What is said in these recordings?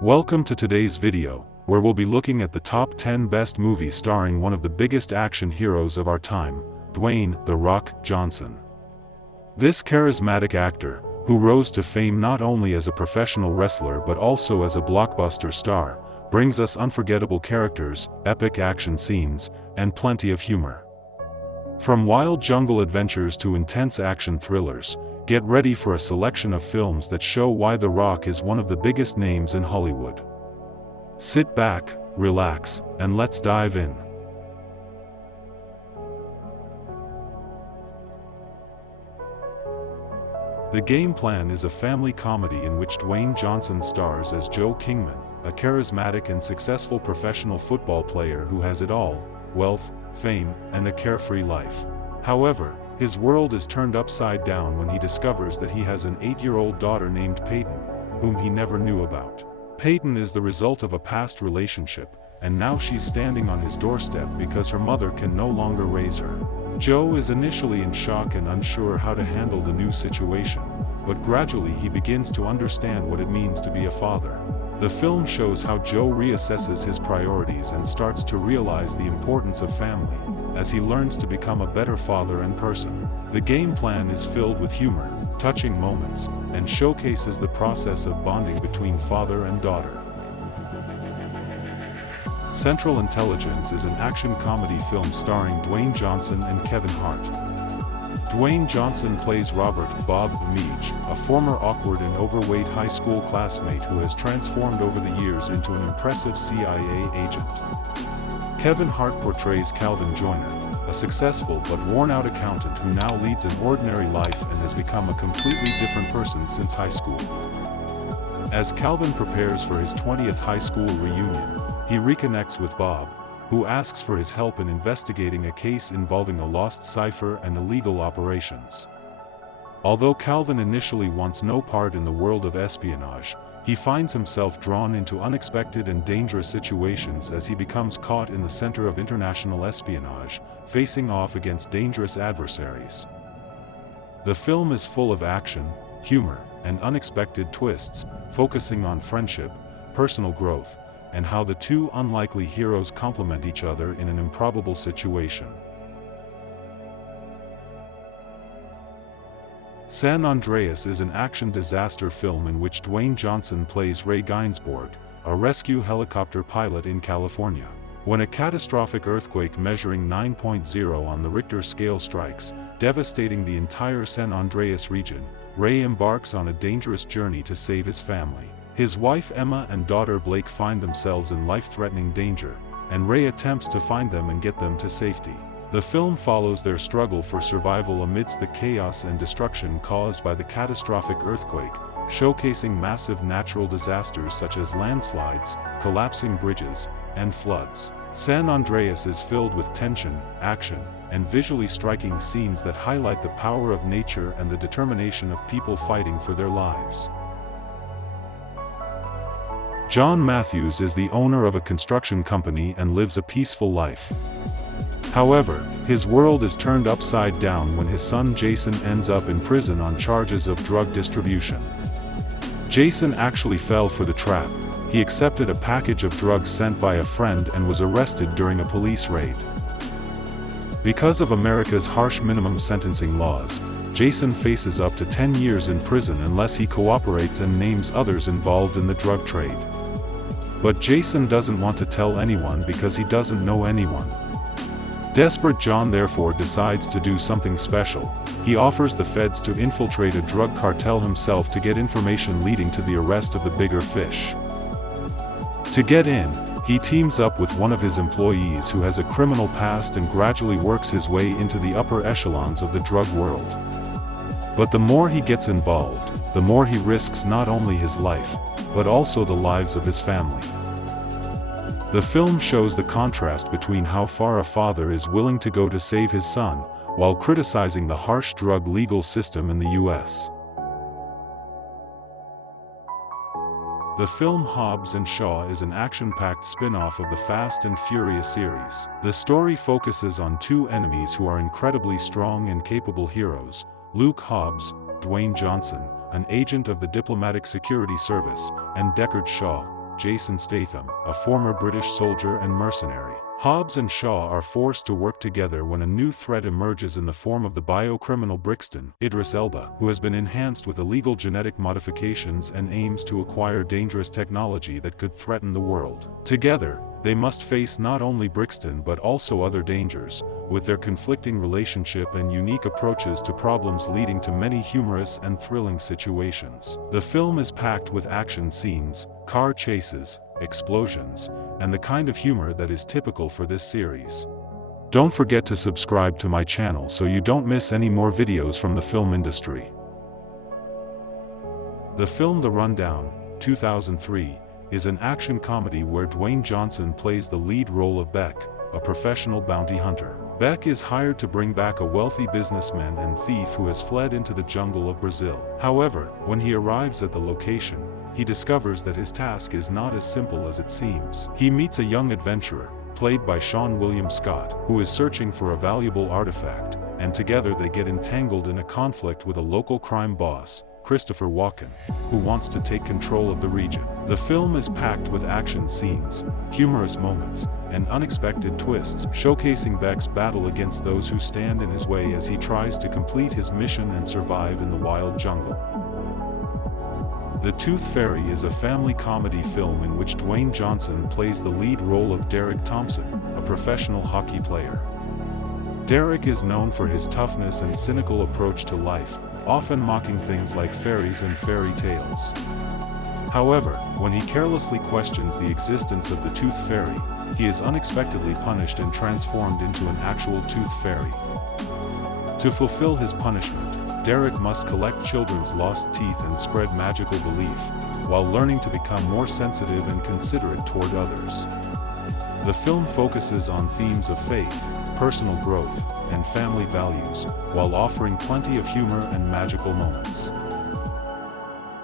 Welcome to today's video, where we'll be looking at the top 10 best movies starring one of the biggest action heroes of our time, Dwayne "The Rock" Johnson. This charismatic actor, who rose to fame not only as a professional wrestler but also as a blockbuster star, brings us unforgettable characters, epic action scenes, and plenty of humor. From wild jungle adventures to intense action thrillers, get ready for a selection of films that show why The Rock is one of the biggest names in Hollywood. Sit back, relax, and let's dive in. The Game Plan is a family comedy in which Dwayne Johnson stars as Joe Kingman, a charismatic and successful professional football player who has it all: wealth, fame, and a carefree life. However, his world is turned upside down when he discovers that he has an 8-year-old daughter named Peyton, whom he never knew about. Peyton is the result of a past relationship, and now she's standing on his doorstep because her mother can no longer raise her. Joe is initially in shock and unsure how to handle the new situation, but gradually he begins to understand what it means to be a father. The film shows how Joe reassesses his priorities and starts to realize the importance of family, as he learns to become a better father and person. The Game Plan is filled with humor, touching moments, and showcases the process of bonding between father and daughter. Central Intelligence is an action comedy film starring Dwayne Johnson and Kevin Hart. Dwayne Johnson plays Robert "Bob" Meach, a former awkward and overweight high school classmate who has transformed over the years into an impressive CIA agent. Kevin Hart portrays Calvin Joyner, a successful but worn-out accountant who now leads an ordinary life and has become a completely different person since high school. As Calvin prepares for his 20th high school reunion, he reconnects with Bob, who asks for his help in investigating a case involving a lost cipher and illegal operations. Although Calvin initially wants no part in the world of espionage, he finds himself drawn into unexpected and dangerous situations as he becomes caught in the center of international espionage, facing off against dangerous adversaries. The film is full of action, humor, and unexpected twists, focusing on friendship, personal growth, and how the two unlikely heroes complement each other in an improbable situation. San Andreas is an action disaster film in which Dwayne Johnson plays Ray Gainsbourg, a rescue helicopter pilot in California. When a catastrophic earthquake measuring 9.0 on the Richter scale strikes, devastating the entire San Andreas region, Ray embarks on a dangerous journey to save his family. His wife Emma and daughter Blake find themselves in life-threatening danger, and Ray attempts to find them and get them to safety. The film follows their struggle for survival amidst the chaos and destruction caused by the catastrophic earthquake, showcasing massive natural disasters such as landslides, collapsing bridges, and floods. San Andreas is filled with tension, action, and visually striking scenes that highlight the power of nature and the determination of people fighting for their lives. John Matthews is the owner of a construction company and lives a peaceful life. However, his world is turned upside down when his son Jason ends up in prison on charges of drug distribution. Jason actually fell for the trap. He accepted a package of drugs sent by a friend and was arrested during a police raid. Because of America's harsh minimum sentencing laws, Jason faces up to 10 years in prison unless he cooperates and names others involved in the drug trade. But Jason doesn't want to tell anyone because he doesn't know anyone. Desperate John therefore decides to do something special. He offers the feds to infiltrate a drug cartel himself to get information leading to the arrest of the bigger fish. To get in, he teams up with one of his employees who has a criminal past and gradually works his way into the upper echelons of the drug world. But the more he gets involved, the more he risks not only his life, but also the lives of his family. The film shows the contrast between how far a father is willing to go to save his son, while criticizing the harsh drug legal system in the US. The film Hobbs and Shaw is an action-packed spin-off of the Fast and Furious series. The story focuses on two enemies who are incredibly strong and capable heroes: Luke Hobbs, Dwayne Johnson, an agent of the Diplomatic Security Service, and Deckard Shaw, Jason Statham, a former British soldier and mercenary. Hobbs and Shaw are forced to work together when a new threat emerges in the form of the biocriminal Brixton, Idris Elba, who has been enhanced with illegal genetic modifications and aims to acquire dangerous technology that could threaten the world. Together, they must face not only Brixton but also other dangers, with their conflicting relationship and unique approaches to problems leading to many humorous and thrilling situations. The film is packed with action scenes, car chases, explosions, and the kind of humor that is typical for this series. Don't forget to subscribe to my channel so you don't miss any more videos from the film industry. The film The Rundown, 2003, is an action comedy where Dwayne Johnson plays the lead role of Beck, a professional bounty hunter. Beck is hired to bring back a wealthy businessman and thief who has fled into the jungle of Brazil. However, when he arrives at the location, he discovers that his task is not as simple as it seems. He meets a young adventurer, played by Sean William Scott, who is searching for a valuable artifact, and together they get entangled in a conflict with a local crime boss, Christopher Walken, who wants to take control of the region. The film is packed with action scenes, humorous moments, and unexpected twists, showcasing Beck's battle against those who stand in his way as he tries to complete his mission and survive in the wild jungle. The Tooth Fairy is a family comedy film in which Dwayne Johnson plays the lead role of Derek Thompson, a professional hockey player. Derek is known for his toughness and cynical approach to life, often mocking things like fairies and fairy tales. However, when he carelessly questions the existence of the Tooth Fairy, he is unexpectedly punished and transformed into an actual Tooth Fairy. To fulfill his punishment, Derek must collect children's lost teeth and spread magical belief, while learning to become more sensitive and considerate toward others. The film focuses on themes of faith, personal growth, and family values, while offering plenty of humor and magical moments.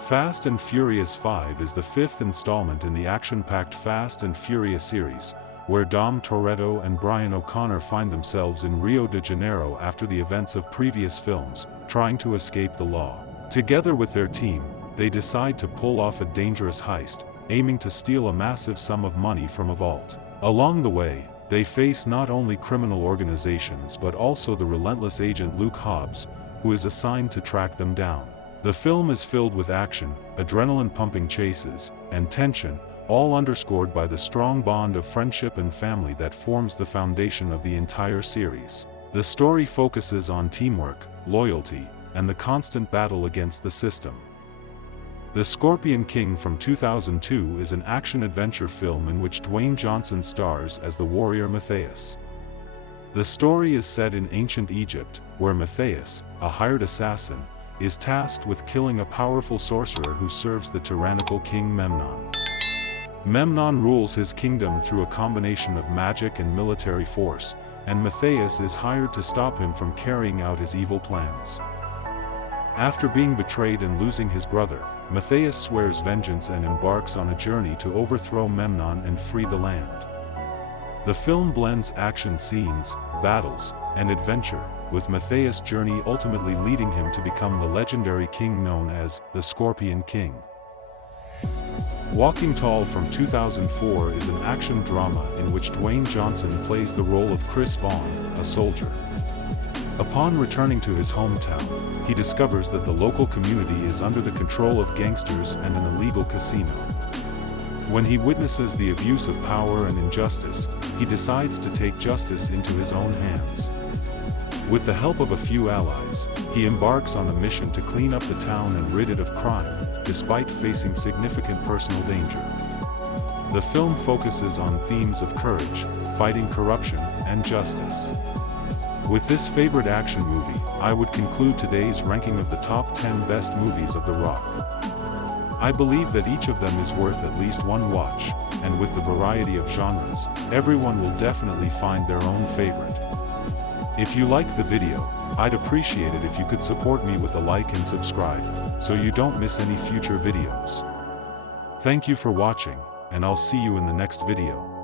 Fast and Furious 5 is the fifth installment in the action-packed Fast and Furious series, where Dom Toretto and Brian O'Connor find themselves in Rio de Janeiro after the events of previous films, trying to escape the law. Together with their team, they decide to pull off a dangerous heist, aiming to steal a massive sum of money from a vault. Along the way, they face not only criminal organizations but also the relentless agent Luke Hobbs, who is assigned to track them down. The film is filled with action, adrenaline-pumping chases, and tension, all underscored by the strong bond of friendship and family that forms the foundation of the entire series. The story focuses on teamwork, loyalty, and the constant battle against the system. The Scorpion King from 2002 is an action-adventure film in which Dwayne Johnson stars as the warrior Matthias. The story is set in ancient Egypt, where Matthias, a hired assassin, is tasked with killing a powerful sorcerer who serves the tyrannical King Memnon. Memnon rules his kingdom through a combination of magic and military force, and Matthias is hired to stop him from carrying out his evil plans. After being betrayed and losing his brother, Matthias swears vengeance and embarks on a journey to overthrow Memnon and free the land. The film blends action scenes, battles, and adventure, with Matthias' journey ultimately leading him to become the legendary king known as the Scorpion King. Walking Tall from 2004 is an action drama in which Dwayne Johnson plays the role of Chris Vaughn, a soldier. Upon returning to his hometown, he discovers that the local community is under the control of gangsters and an illegal casino. When he witnesses the abuse of power and injustice, he decides to take justice into his own hands. With the help of a few allies, he embarks on a mission to clean up the town and rid it of crime, despite facing significant personal danger. The film focuses on themes of courage, fighting corruption, and justice. With this favorite action movie, I would conclude today's ranking of the top 10 best movies of The Rock. I believe that each of them is worth at least one watch, and with the variety of genres, everyone will definitely find their own favorite. If you liked the video, I'd appreciate it if you could support me with a like and subscribe, so you don't miss any future videos. Thank you for watching, and I'll see you in the next video.